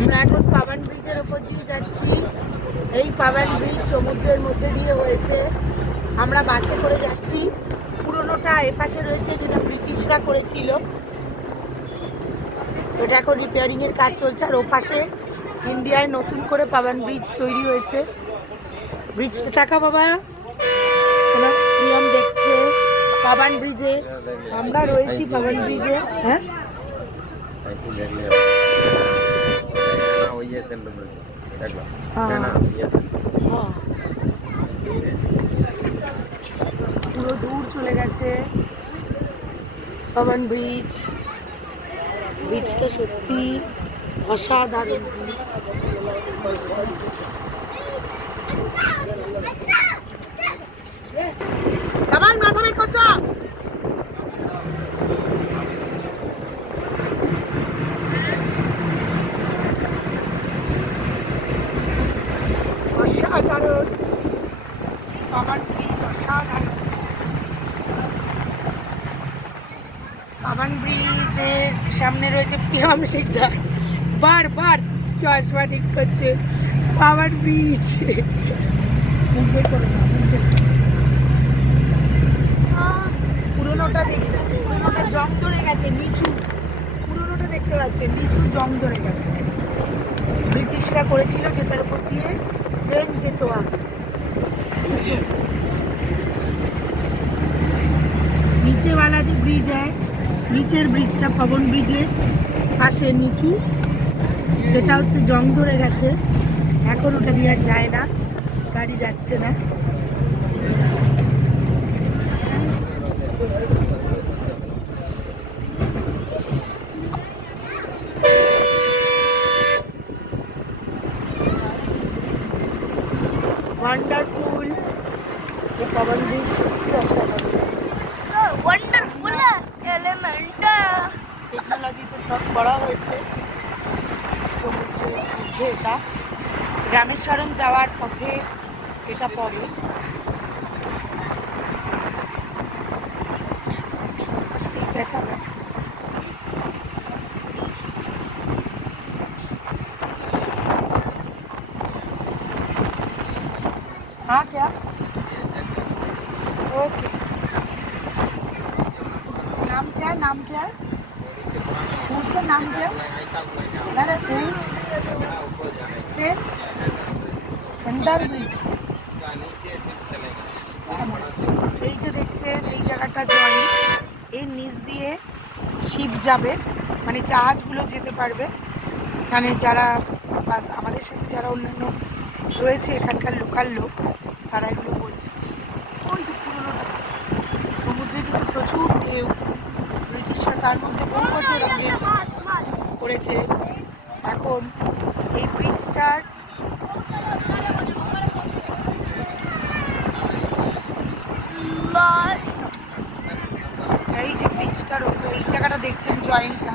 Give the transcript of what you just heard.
আমরা এখন পাবান ব্রিজের ওপর দিয়ে যাচ্ছি। এই পাবান ব্রিজ সমুদ্রের মধ্যে দিয়ে হয়েছে। আমরা বাসে করে যাচ্ছি। পুরোনোটা এপাশে রয়েছে, যেটা ব্রিটিশরা করেছিল। এটা এখন রিপেয়ারিংয়ের কাজ চলছে। আর ওপাশে ইন্ডিয়ায় নতুন করে পাবান ব্রিজ তৈরি হয়েছে। ব্রিজটা দেখা বাবা, নিয়ম দেখছে পাবান ব্রিজে। আমরা রয়েছি পাবান ব্রিজে। হ্যাঁ, পুরো দূর চলে গেছে পাবান ব্রিজ। ব্রিজটা সত্যি অসাধারণ ব্রিজ। বাবা মাথা বের করছো? অসাধারণ পাবান ব্রিজ, অসাধারণ পাবান ব্রিজের সামনে রয়েছে প্রিয়ম শিকদার, বারবার চশমা ঠিক করছে। পাবান ব্রিজ পুরোনোটা দেখতে, পুরোনোটা জং ধরে গেছে নিচু। পুরোনোটা দেখতে পাচ্ছেন নিচু জং ধরে গেছে। ব্রিটিশরা করেছিল, যেটার উপর দিয়ে ট্রেন যেত আগে। নিচেওয়ালা যে ব্রিজ হয়, নিচের ব্রিজটা পাবান ব্রিজের পাশে নিচু, সেটা হচ্ছে জং ধরে গেছে। এখন ওটা দিয়ে আর যায় না, গাড়ি যাচ্ছে না। ওয়ান্ডারফুল এই পাবান ব্রিজ, সত্যি অসাধারণ। ওয়ান্ডারফুল এলিমেন্ট টেকনোলজিতে সব করা হয়েছে সমুদ্রের মধ্যে। এটা রামেশ্বরম যাওয়ার পথে এটা পড়ে। ব্যথা ব্যথা हाँ क्या ओके। नाम क्या है, नाम क्या है उसका नाम क्या है? ना सेंट सेंट সেন্টার ব্রিজ। এই যে দেখছেন এই জায়গাটা জয়েন, এর নিচ দিয়ে শিপ যাবে, মানে জাহাজগুলো যেতে পারবে। এখানে যারা বাস আমাদের সাথে যারা অন্যান্য রয়েছে এখানকার লোকাল লোক, তারা এগুলো বলছে। ওই যে পুরোনোটা সমুদ্রে কিন্তু প্রচুর ঢেউ, ব্রিটিশরা তার মধ্যে বহু বছর আগে করেছে। এখন এই ব্রিজটার এই যে ব্রিজটার ওপরে এই জায়গাটা দেখছেন জয়েন্টটা,